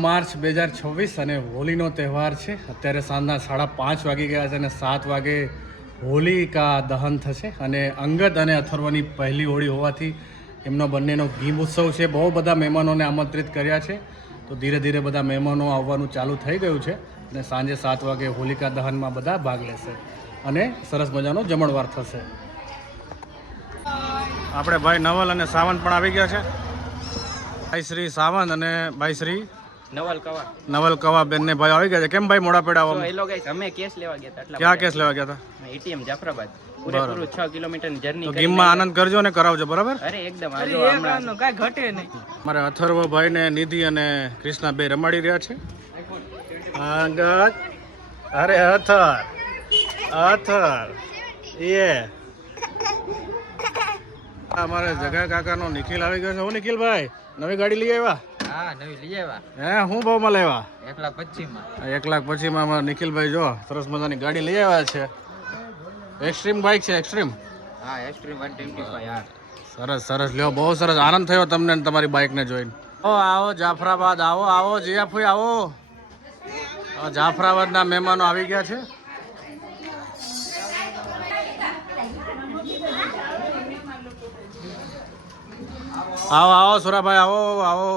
March 2026 અને હોળીનો તહેવાર છે. અત્યારે સાંજના 5:30 વાગી ગયા છે અને 7 વાગે હોલિકા દહન થશે. અને અંગદ અને અથર્વની પહેલી હોળી હોવાથી એમનો બંનેનો ગીમ ઉત્સવ છે. બહુ બધા મહેમાનોને આમંત્રિત કર્યા છે. તો ધીરે ધીરે બધા મહેમાનો આવવાનું ચાલુ થઈ ગયું છે અને સાંજે 7 વાગે હોલિકા દહનમાં બધા ભાગ લેશે અને સરસ મજાનો જમણવાર થશે. આપણે ભાઈ નવલ અને સાવંત પણ આવી ગયા છે. ભાઈ શ્રી સાવંત અને ભાઈ શ્રી નવલ કવા બેન ને ભાઈ આવી ગયા છે. કેમ ભાઈ મોડા પેડા અમે કેસ લેવા ગયા હતા. ક્યાં કેસ લેવા ગયા હતા? એટીએમ જાફરાબાદ. પૂરેપૂરું 6 કિલોમીટર જર્ની. તો ગીમમાં આનંદ કરજો ને કરાવજો, બરાબર? અરે એકદમ આજો હમણાં કાઈ ઘટે નહીં. મારે અથર્વ ભાઈ ને નિધિ અને કૃષ્ણા બે રમાડી રહ્યા છે. અંગદ, અરે અથર એ અમારે જગા કાકાનો નિખિલ આવી ગયો છે. હું નિખિલભાઈ નવી ગાડી લઈ આવ્યા? હા, નવી લઈ આવ્યા. હે, હું ભાવમાં લેવા? 1,25,000 માં નિખિલભાઈ જો સરસ મજાની ગાડી લઈ આવ્યા છે. એક્સ્ટ્રીમ બાઇક છે. એક્સ્ટ્રીમ? હા, એક્સ્ટ્રીમ 125 યાર. સરસ સરસ લ્યો. બહુ સરસ આનંદ થયો તમને તમારી બાઇકને જોઈને. આવો જાફરાબાદ, આવો જીયાફુઈ આવો. જાફરાબાદના મહેમાનો આવી ગયા છે. આવો સુરાભાઈ આવો. આવો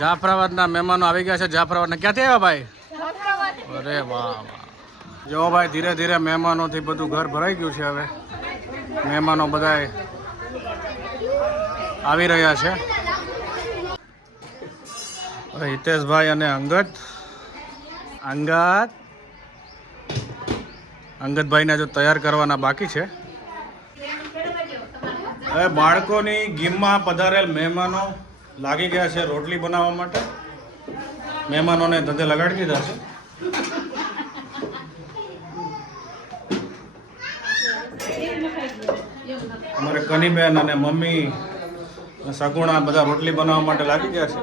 જાફરાબાદના મહેમાનો આવી ગયા છે. જાફરાબાદ ક્યાંથી આવ્યા ભાઈ? અરે વાહ. જો ભાઈ ધીરે ધીરે મહેમાનોથી બધું ઘર ભરાઈ ગયું છે. હવે મહેમાનો બધા આવી રહ્યા છે. હિતેશભાઈ અને અંગદભાઈને જો તૈયાર કરવાના બાકી છે. હવે બાળકોની ગીમમાં પધારેલ મહેમાનો લાગી ગયા છે રોટલી બનાવવા માટે. મહેમાનોને ધંધે લગાડી દીધા છે. અમારે કનીબેન અને મમ્મી સગુણા બધા રોટલી બનાવવા માટે લાગી ગયા છે.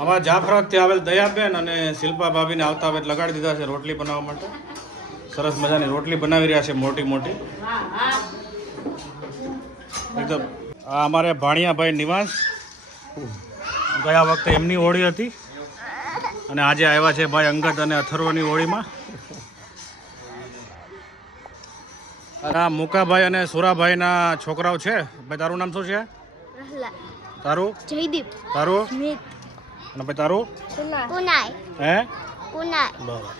અમારા જાફરાબાદથી આવેલ દયાબેન અને શિલ્પા ભાભીને આવતા હવે લગાડી દીધા છે રોટલી બનાવવા માટે. સરસ મજાની રોટલી બનાવી રહ્યા છે, મોટી મોટી એકદમ. આ અમારે ભાણિયાભાઈ નિવાસ, ગયા વખતે એમની હોળી હતી અને આજે આવ્યા છે ભાઈ અંગદ અને અથર્વની હોળીમાં. આ મુકાભાઈ અને સુરાભાઈના છોકરાઓ છે. ભાઈ તારું નામ શું છે? તારું? જયદીપ. તારું? અને ભાઈ તારું? પુનાય. હે? પુનાય. બરાબર.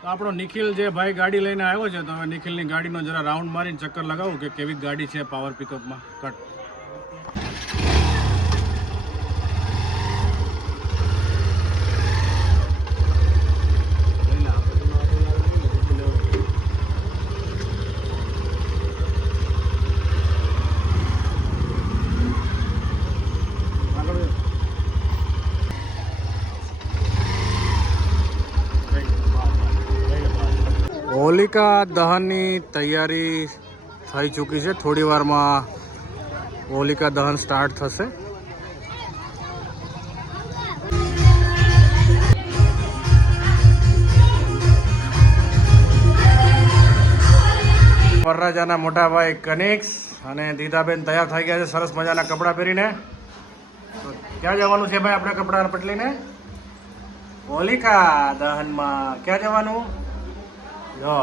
તો આપણો નિખિલ જે ભાઈ ગાડી લઈને આવ્યો છે, તો હવે નિખિલની ગાડીનો જરા રાઉન્ડ મારીને ચક્કર લગાવું કે કેવી ગાડી છે પાવર પિકઅપમાં. કટ. હોલિકા દહનની તૈયારી થઈ ચૂકી છે. થોડી વારમાં હોલિકા દહન સ્ટાર્ટ થશે. વરરાજાના મોટા ભાઈ કનિક્સ અને દીદાબેન તૈયાર થઈ ગયા છે સરસ મજાના કપડાં પહેરીને. ક્યાં જવાનું છે ભાઈ આપણે કપડાં બદલીને? હોલિકા દહનમાં. ક્યાં જવાનું? જો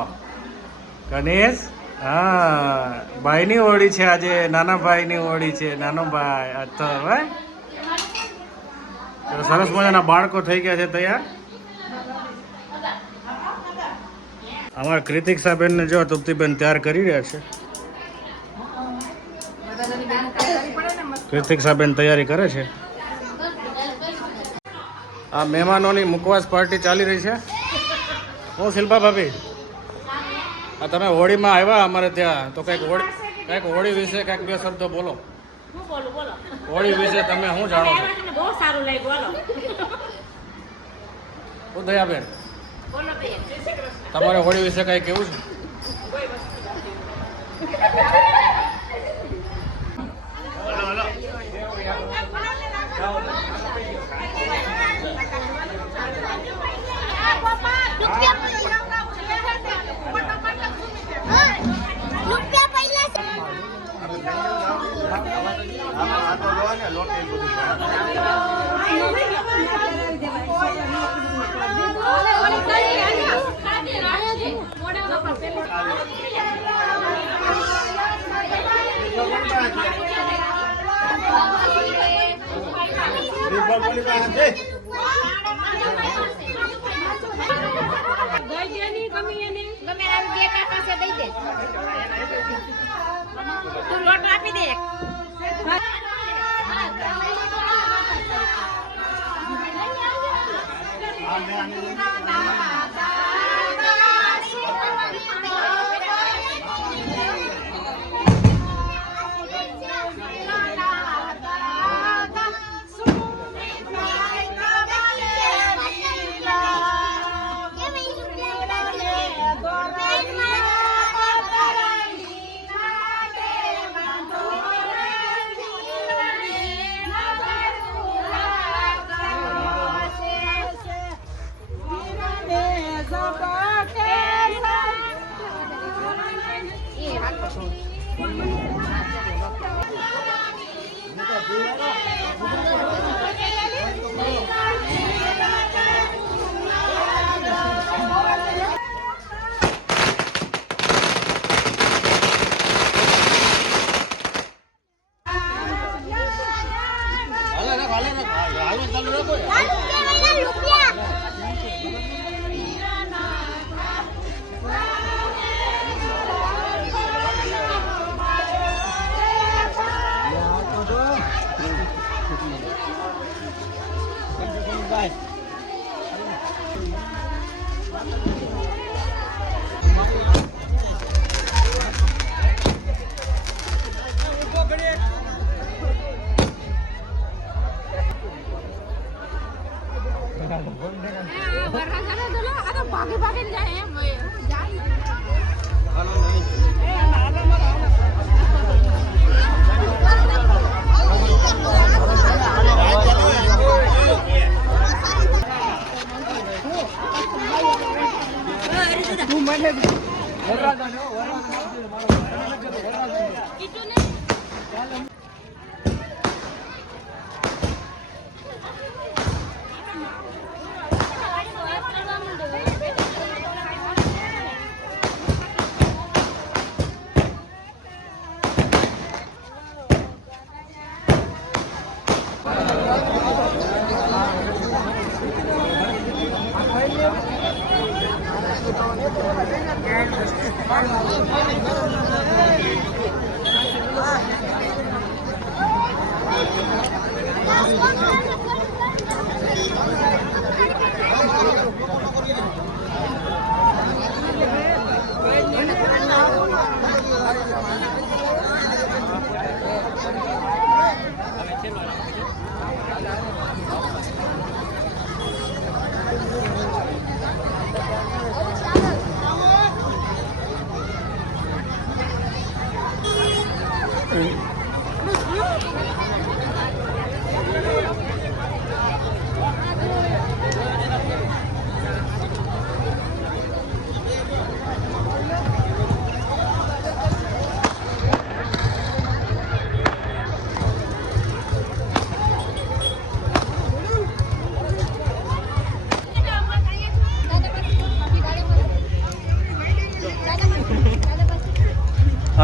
ગણેશ, હા ભાઈની હોળી છે આજે. નાના ભાઈની હોળી છે. નાનો ભાઈ અથર. સરસ મજાના બાળકો થઈ ગયા છે તૈયાર. અમારા કૃતિક્ષાબેન ને જો તૃપ્તિબેન તૈયાર કરી રહ્યા છે. કૃતિક્ષાબેન તૈયારી કરે છે. આ મહેમાનોની મુખવાસ પાર્ટી ચાલી રહી છે. હું શિલ્પા ભાભી, આ તમે હોળીમાં આવ્યા અમારે ત્યાં, તો કંઈક હોળી વિશે કંઈક બે શબ્દો બોલો. હોળી વિશે તમે શું જાણો છો? બહુ સારું લાગ્યું. બોલો. હું દયાબેન તમારે હોળી વિશે કઈ કેવું છે?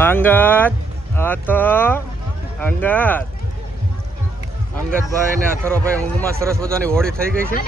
અંગદ આ તો અંગદભાઈ ને અથરોભાઈ ઊંઘમાં સરસ મજાની હોળી થઈ ગઈ છે.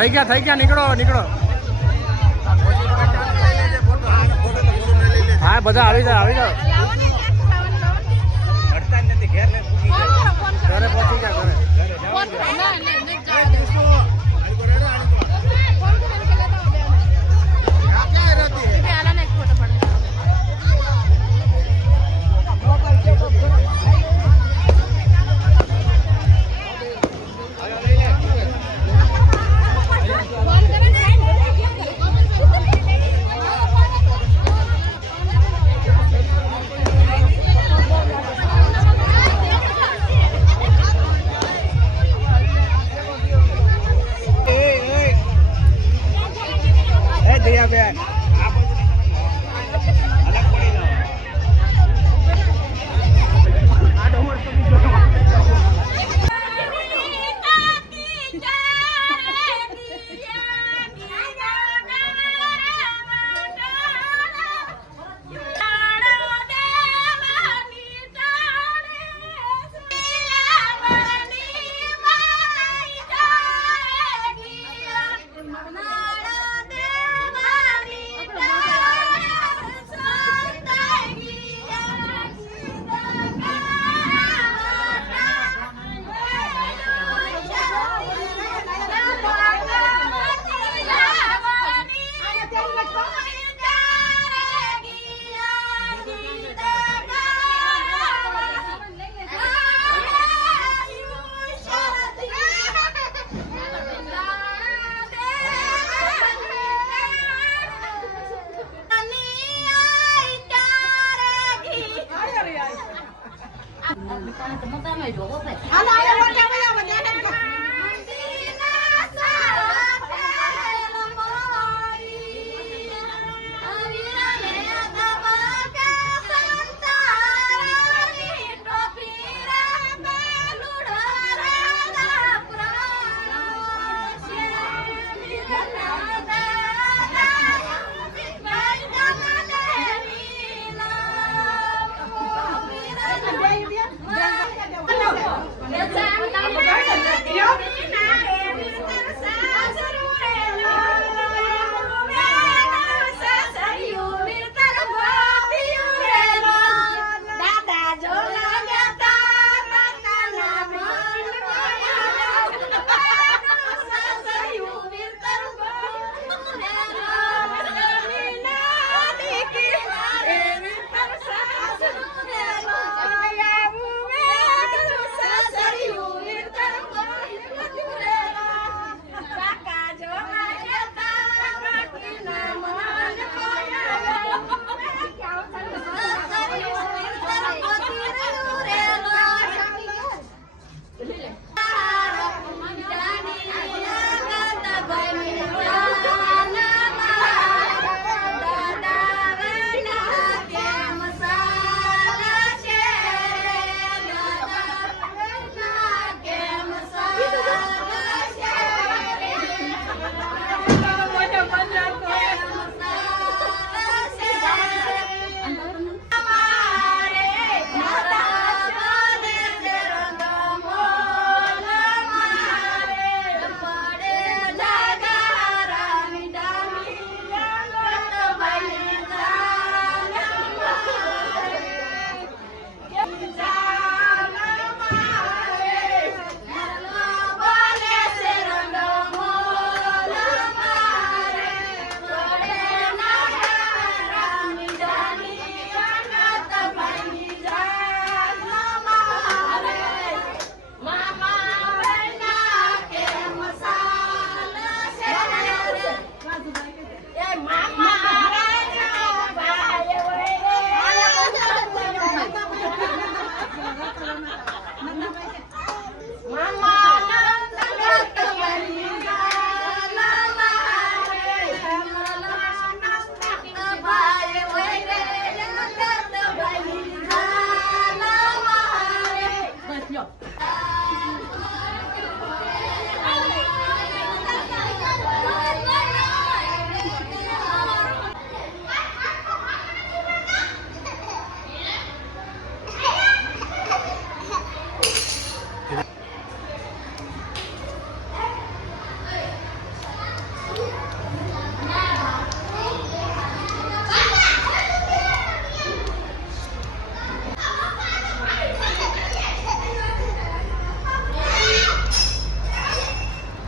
થઈ ગયા નીકળો હા બધા આવી જાઓ ઘરે પહોંચી ગયા ઘરે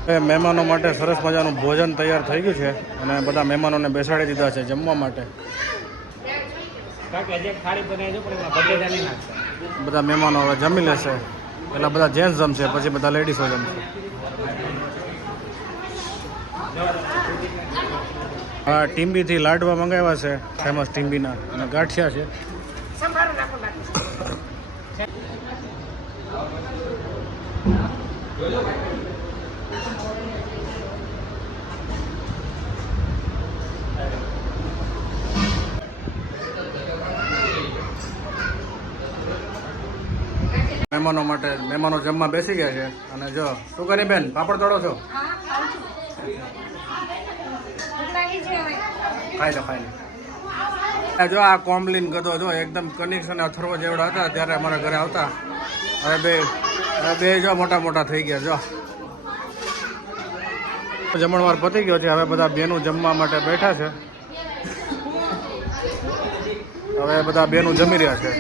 હવે મહેમાનો માટે સરસ મજાનું ભોજન તૈયાર થઈ ગયું છે અને બધા મહેમાનોને બેસાડી દીધા છે જમવા માટે. બધા મહેમાનો હવે જમી લેશે. પહેલાં બધા જેન્ટ્સ જમશે, પછી બધા લેડીઝો જમશે. હા, ટીમ્બીથી લાડવા મંગાવ્યા છે, ફેમસ ટીમ્બીના, અને ગાંઠિયા છે. મહેમાનો જમવા બેસી ગયા છે. અને જો શું કરી બેન, પાપડ તળો છો? ખાઈ લો. જો આ કોમલીન ગધો જો એકદમ કનિક્સ અને અથર્વ જેવડા હતા ત્યારે અમારા ઘરે આવતા. હવે બે જો મોટા થઈ ગયા. જો જમણવાર પતી ગયો છે. હવે બધા બેનું જમવા માટે બેઠા છે. હવે બધા બેનું જમી રહ્યા છે.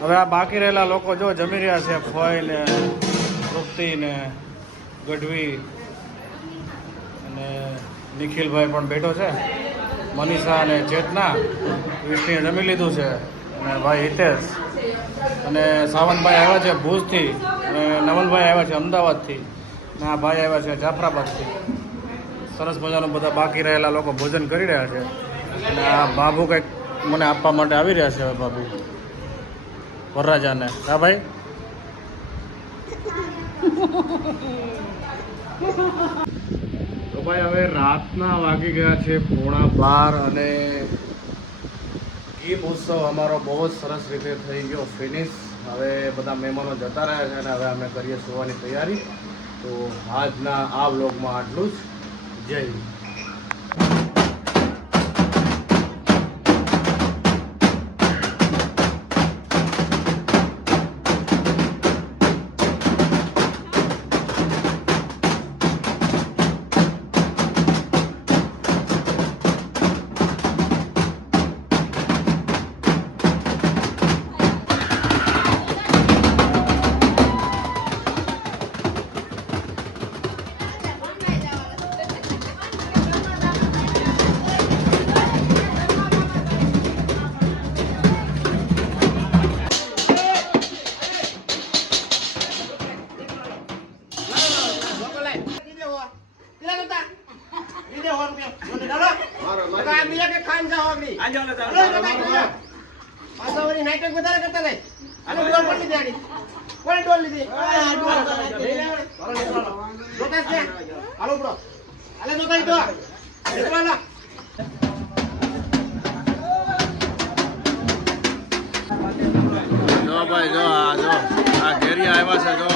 હવે આ બાકી રહેલા લોકો જો જમી રહ્યા છે. ફોઈ ને તૃપ્તિ ને ગઢવી અને નિખિલભાઈ પણ બેઠો છે. મનીષા અને ચેતના, વિષ્ણુએ જમી લીધું છે. અને ભાઈ હિતેશ અને સાવંતભાઈ આવ્યા છે ભુજથી, અને નવલભાઈ આવ્યા છે અમદાવાદથી, અને આ ભાઈ આવ્યા છે જાફરાબાદથી. સરસ મજાનું બધા બાકી રહેલા લોકો ભોજન કરી રહ્યા છે. અને આ બાબુ કંઈક મને આપવા માટે આવી રહ્યા છે. હવે બાબુ વરરાજાને. હા ભાઈ, તો ભાઈ હવે રાતના વાગી ગયા છે 12:15 અને ગીમ ઉત્સવ અમારો બહુ જ સરસ રીતે થઈ ગયો ફિનિશ. હવે બધા મહેમાનો જતા રહ્યા છે અને હવે અમે કરીએ સુવાની તૈયારી. તો આજના આ વ્લોગમાં આટલું જ. જય હિન્દ. જો ભાઈ જો આ ઘેરિયા આવ્યા છે. જો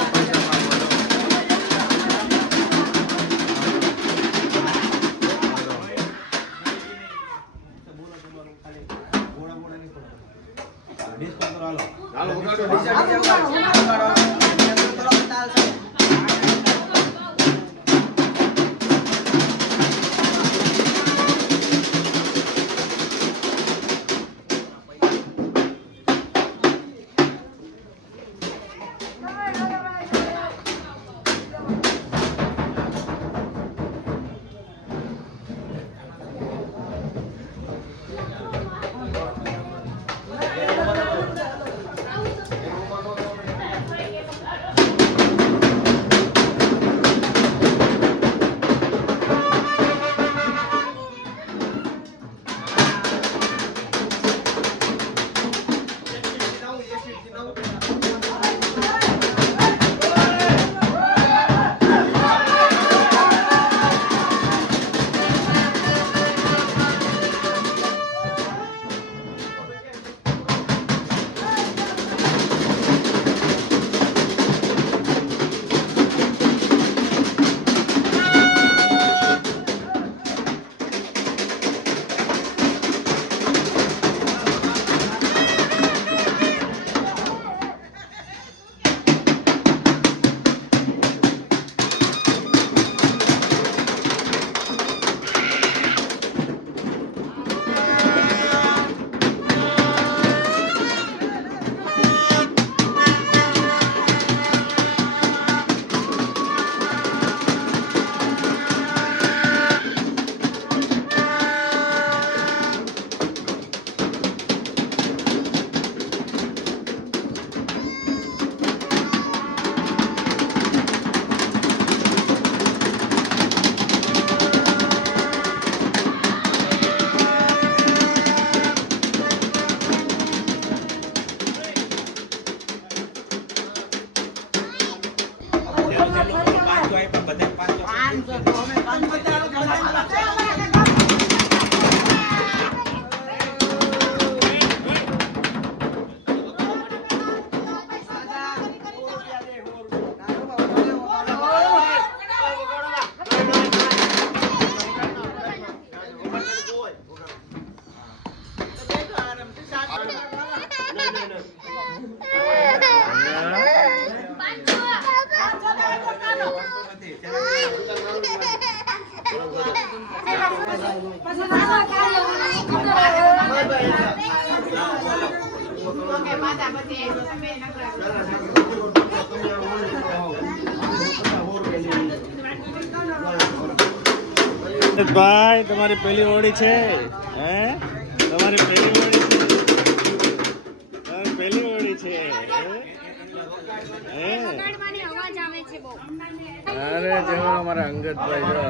ભાઈ તમારી પહેલી હોળી છે હે તમારી પહેલી હોળી છે તમારી પહેલી હોળી છે હે અરે જો અમારા અંગતભાઈ જો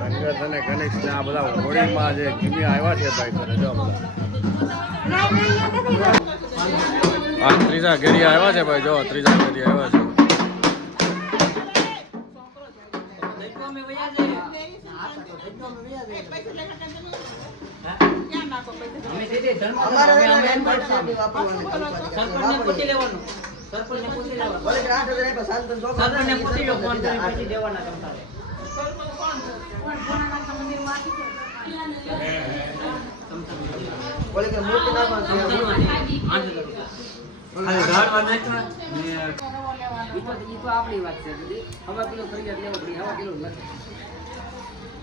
અંગત અને કનિષ્ઠ આ બધા હોળીમાં જે કિમી આવ્યા છે ભાઈ કરે જો આ ત્રીજા ઘેરી આવ્યા છે ભાઈ જો ત્રીજા ઘેરી આવ્યા છે આપણી વાત છે બધી હવા કિલો ફરિયાદ લેવો પડી હવા કિલો નથી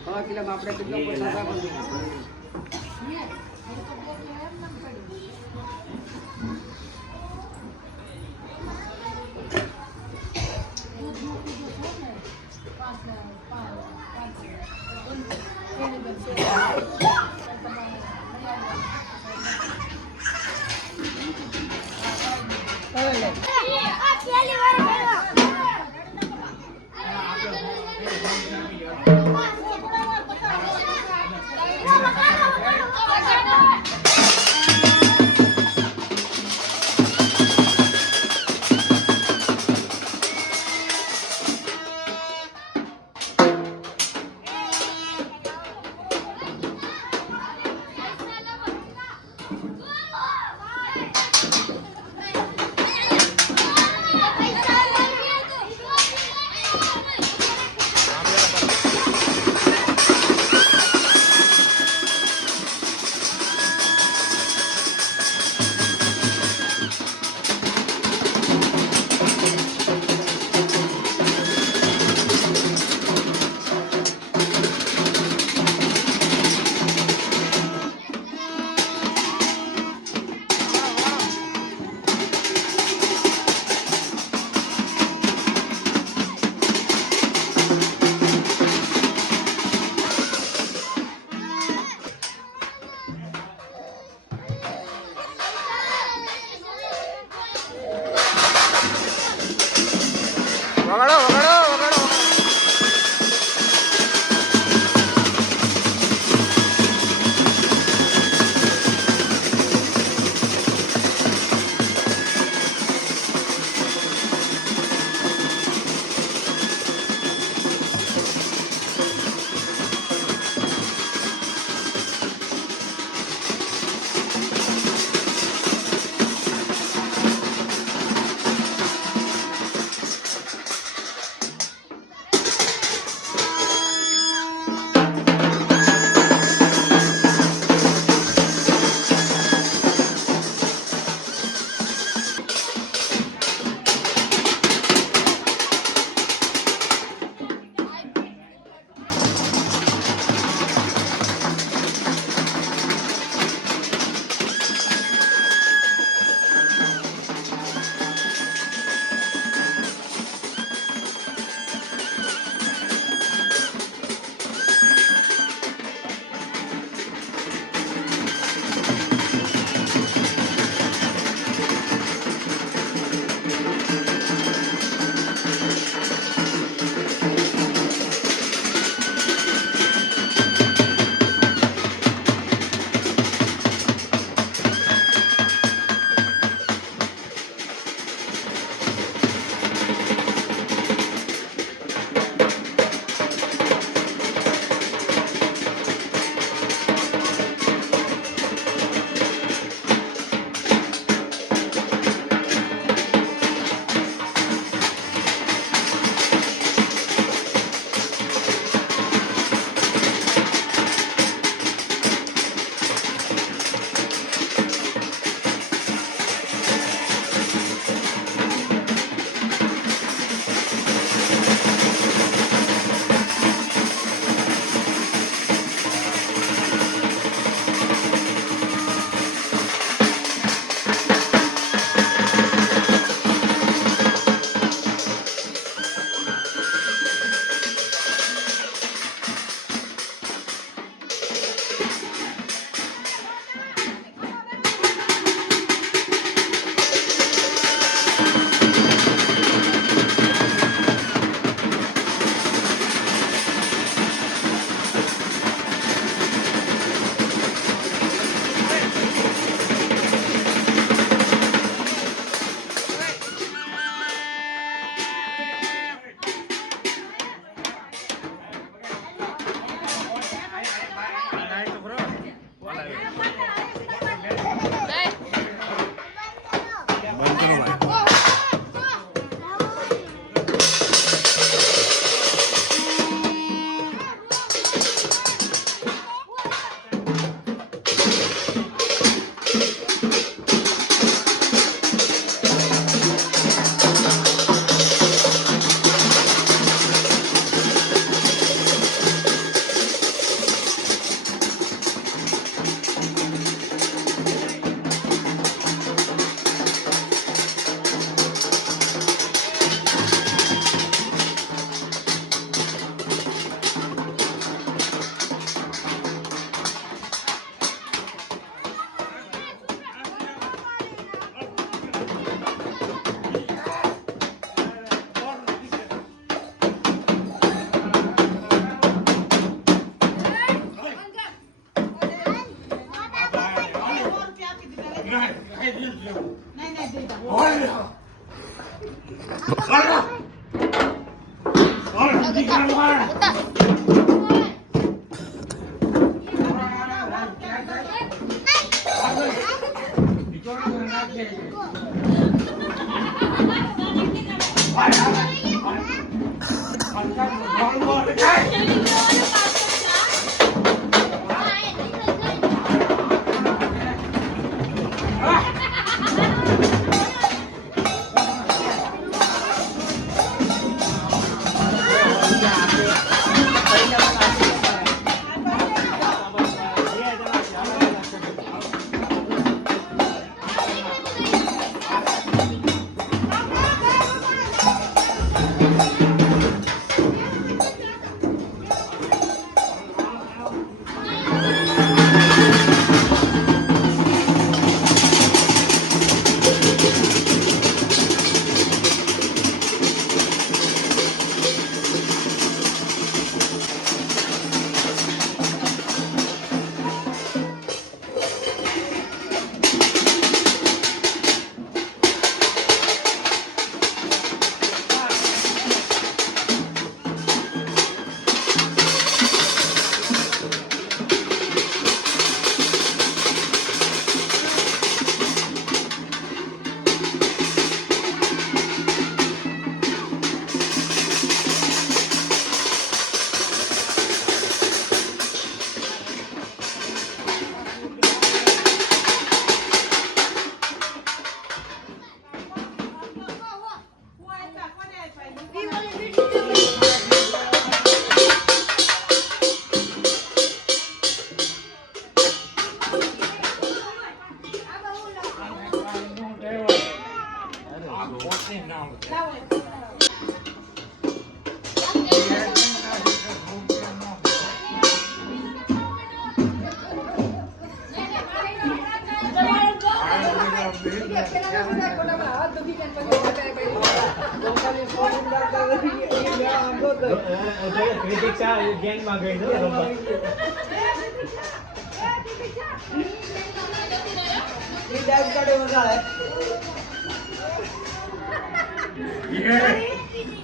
હવા કિલોમાં આપણે કેટલો પૈસા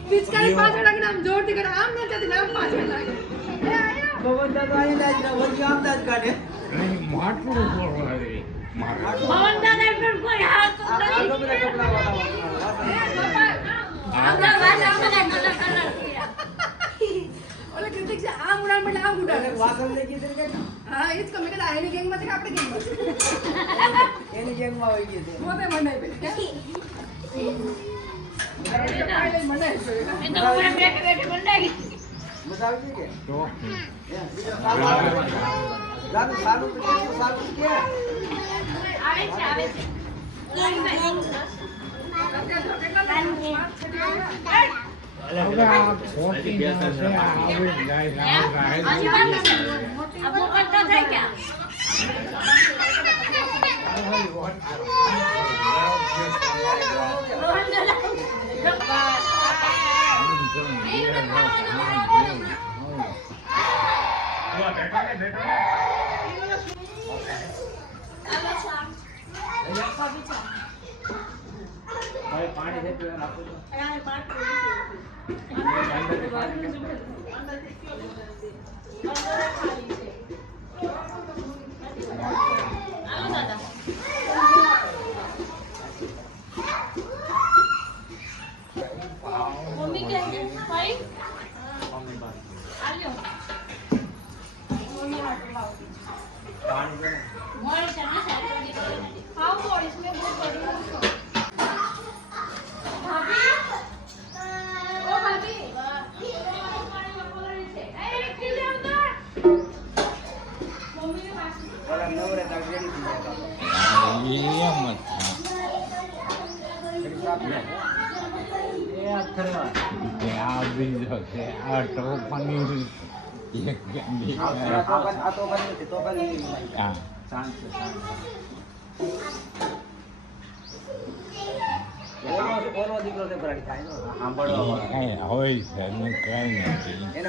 પિચકારી પાછળ લાગીને આમ જોરથી કરે આમ ન જતી આમ પાછળ લાગે ઓલે કૃતિક છે આમ ઉડાડ એટલે આમ ઉડાડ હા એ જ કમે કે એની ગેંગમાં છે કે આપણે ગેંગમાં એની ગેંગમાં હોય ગઈ છે મોતે મને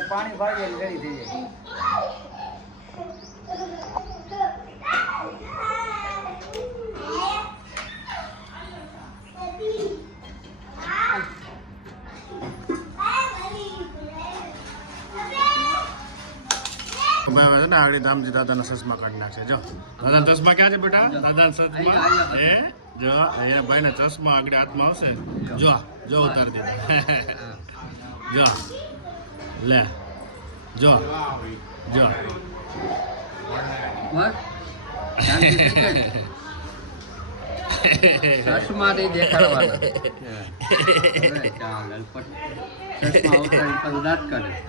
પાણી ભાગે રેડી થઈ જાય ભાઈ છે ને આગળ ધામજી દાદાના ચશ્મા કાઢી નાખશે જો દાદાના ચશ્મા ક્યાં છે બેટા દાદાના ચશ્મા હે જો અહીંયા ભાઈના ચશ્મા આગળ હાથમાં આવશે જો જો ઉતારી દીધા જો લે જો જો ચશ્માથી દેખાડવાના ચશ્મા ઉતારી પછી દાંત કાઢે